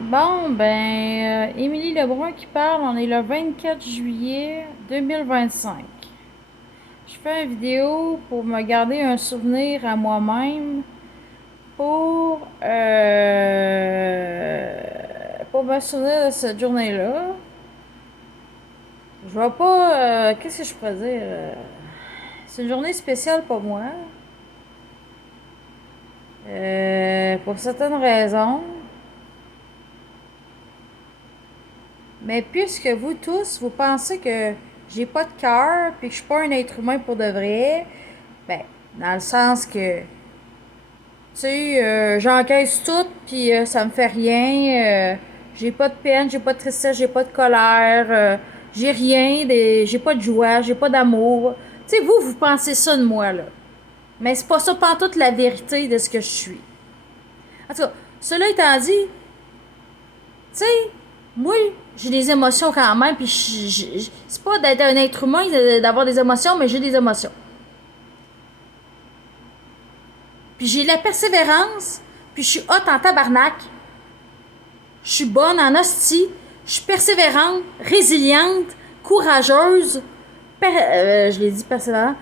Bon, ben, Émilie Lebrun qui parle, on est le 24 juillet 2025. Je fais une vidéo pour me garder un souvenir à moi-même, pour, pour me souvenir de cette journée-là. Je vois pas, qu'est-ce que je pourrais dire? C'est une journée spéciale pour moi, pour certaines raisons. Mais puisque vous tous, vous pensez que j'ai pas de cœur, puis que je suis pas un être humain pour de vrai, ben, dans le sens que, tu sais, j'encaisse tout, puis ça me fait rien. J'ai pas de peine, j'ai pas de tristesse, j'ai pas de colère, j'ai rien, j'ai pas de joie, j'ai pas d'amour. Tu sais, vous pensez ça de moi, là. Mais c'est pas ça pantoute la vérité de ce que je suis. En tout cas, cela étant dit, tu sais, moi, j'ai des émotions quand même, puis c'est pas d'être un être humain d'avoir des émotions, mais j'ai des émotions. Puis j'ai la persévérance, puis je suis hot en tabarnak. Je suis bonne en hostie, je suis persévérante, résiliente, courageuse, je l'ai dit persévérante,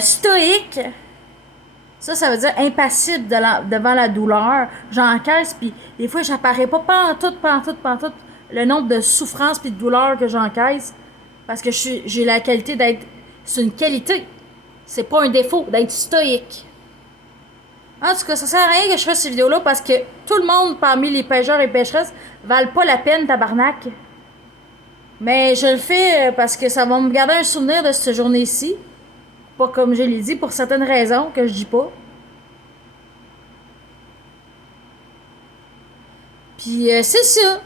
stoïque. Ça veut dire impassible devant la douleur. J'encaisse, puis des fois, j'apparais pas pantoute, le nombre de souffrances puis de douleurs que j'encaisse. Parce que j'ai la qualité d'être. C'est une qualité. C'est pas un défaut d'être stoïque. En tout cas, ça sert à rien que je fasse ces vidéos-là parce que tout le monde parmi les pêcheurs et pêcheresses valent pas la peine, tabarnak. Mais je le fais parce que ça va me garder un souvenir de cette journée-ci. Pas comme je l'ai dit, pour certaines raisons que je dis pas. Puis c'est ça.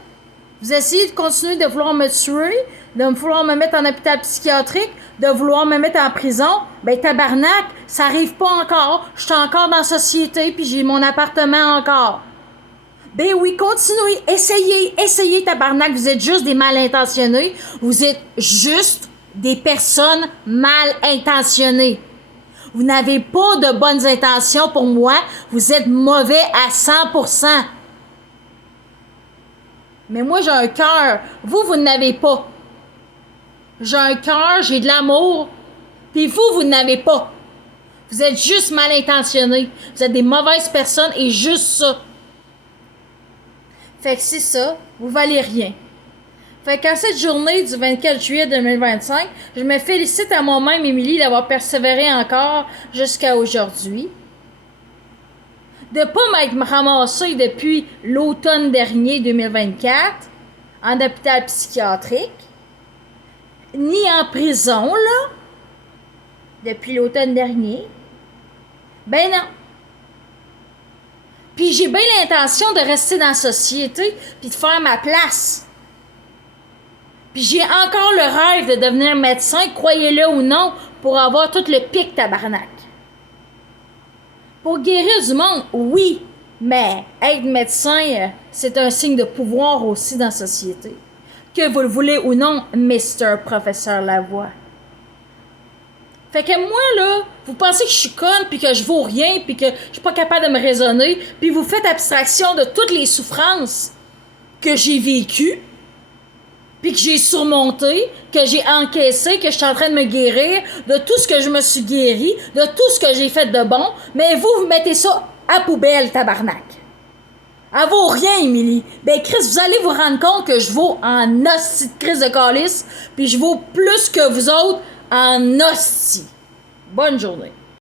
Vous essayez de continuer de vouloir me tuer, de vouloir me mettre en hôpital psychiatrique, de vouloir me mettre en prison. Ben tabarnak, ça arrive pas encore. Je suis encore dans la société, puis j'ai mon appartement encore. Ben oui, continuez, essayez tabarnak. Vous êtes juste des mal intentionnés. Vous êtes juste des personnes mal intentionnées. Vous n'avez pas de bonnes intentions pour moi. Vous êtes mauvais à 100%. Mais moi, j'ai un cœur. Vous n'avez pas. J'ai un cœur, j'ai de l'amour. Puis vous n'avez pas. Vous êtes juste mal intentionnés. Vous êtes des mauvaises personnes et juste ça. Fait que c'est ça. Vous valez rien. Fait qu'à cette journée du 24 juillet 2025, je me félicite à moi-même, Émilie, d'avoir persévéré encore jusqu'à aujourd'hui. De ne pas m'être ramassée depuis l'automne dernier 2024 en hôpital psychiatrique, ni en prison, là, depuis l'automne dernier. Ben non. Puis j'ai bien l'intention de rester dans la société puis de faire ma place. Puis j'ai encore le rêve de devenir médecin, croyez-le ou non, pour avoir tout le pic tabarnak. Pour guérir du monde, oui, mais être médecin, c'est un signe de pouvoir aussi dans la société. Que vous le voulez ou non, Mr. Professeur Lavoie. Fait que moi, là, vous pensez que je suis conne, puis que je vaux rien, puis que je suis pas capable de me raisonner, puis vous faites abstraction de toutes les souffrances que j'ai vécues, puis que j'ai surmonté, que j'ai encaissé, que je suis en train de me guérir, de tout ce que je me suis guéri, de tout ce que j'ai fait de bon, mais vous mettez ça à poubelle, tabarnak. Elle vaut rien, Émilie. Ben, Chris, vous allez vous rendre compte que je vaux en hostie de crise de calice, puis je vaux plus que vous autres en hostie. Bonne journée.